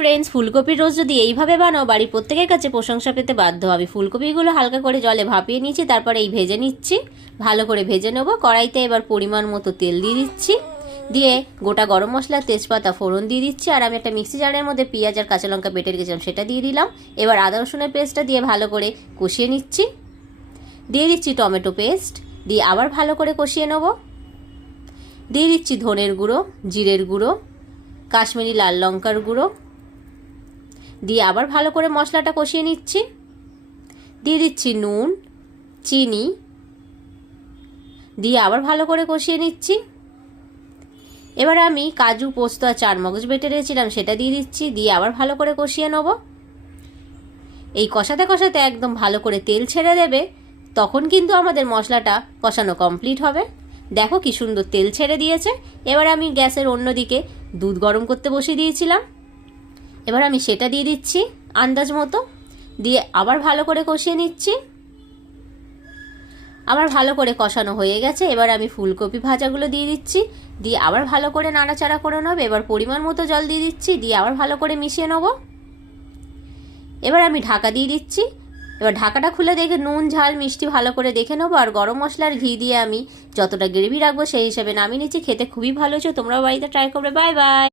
Friends, ফুলকপির roast যদি এইভাবে বানাও বাড়ির প্রত্যেকের কাছে প্রশংসা পেতে বাধ্য হবে। ফুলকপিগুলো হালকা করে জলে ভাপিয়ে নিচ্ছি, তারপরে এই ভেজে নিচ্ছি, ভালো করে ভেজে নেবো। কড়াইতে এবার পরিমাণ মতো তেল দিয়ে দিচ্ছি, দিয়ে গোটা গরম মশলা তেজপাতা ফোড়ন দিয়ে দিচ্ছি। আর আমি একটা মিক্সি জারের মধ্যে পেঁয়াজ আর কাঁচা লঙ্কা বেটে রেখেছিলাম সেটা দিয়ে দিলাম। এবার আদা রসুনের পেস্টটা দিয়ে ভালো করে কষিয়ে নিচ্ছি, দিয়ে দিচ্ছি টমেটো পেস্ট, দিয়ে আবার ভালো করে কষিয়ে নেব। দিয়ে দিচ্ছি ধনের গুঁড়ো, জিরের গুঁড়ো, কাশ্মীরি লাল লঙ্কার গুঁড়ো, দিয়ে আবার ভালো করে মশলাটা কষিয়ে নিচ্ছি। দিয়ে দিচ্ছি নুন, চিনি, দিয়ে আবার ভালো করে কষিয়ে নিচ্ছি। এবার আমি কাজু, পোস্ত আর চারমগজ বেটে রেখেছিলাম সেটা দিয়ে দিচ্ছি, দিয়ে আবার ভালো করে কষিয়ে নেব। এই কষাতে কষাতে একদম ভালো করে তেল ছেড়ে দেবে, তখন কিন্তু আমাদের মশলাটা কষানো কমপ্লিট হবে। দেখো কি সুন্দর তেল ছেড়ে দিয়েছে। এবার আমি গ্যাসের অন্যদিকে দুধ গরম করতে বসিয়ে দিয়েছিলাম, এবার আমি সেটা দিয়ে দিচ্ছি আন্দাজ মতো, দিয়ে আবার ভালো করে কষিয়ে নিচ্ছি। আবার ভালো করে কষানো হয়ে গেছে, এবার আমি ফুলকপি ভাজাগুলো দিয়ে দিচ্ছি, দিয়ে আবার ভালো করে নাড়াচাড়া করে নেব। এবার পরিমাণ মতো জল দিয়ে দিচ্ছি, দিয়ে আবার ভালো করে মিশিয়ে নেব। এবার আমি ঢাকা দিয়ে দিচ্ছি। এবার ঢাকাটা খুলে দেখে নুন, ঝাল, মিষ্টি ভালো করে দেখে নেবো। আর গরম মশলার ঘি দিয়ে আমি যতটা গ্রেভি রাখবো সেই হিসাবে নামিয়ে নিচ্ছি। খেতে খুবই ভালো হয়েছে, তোমরাও বাড়িতে ট্রাই করবে। Bye bye.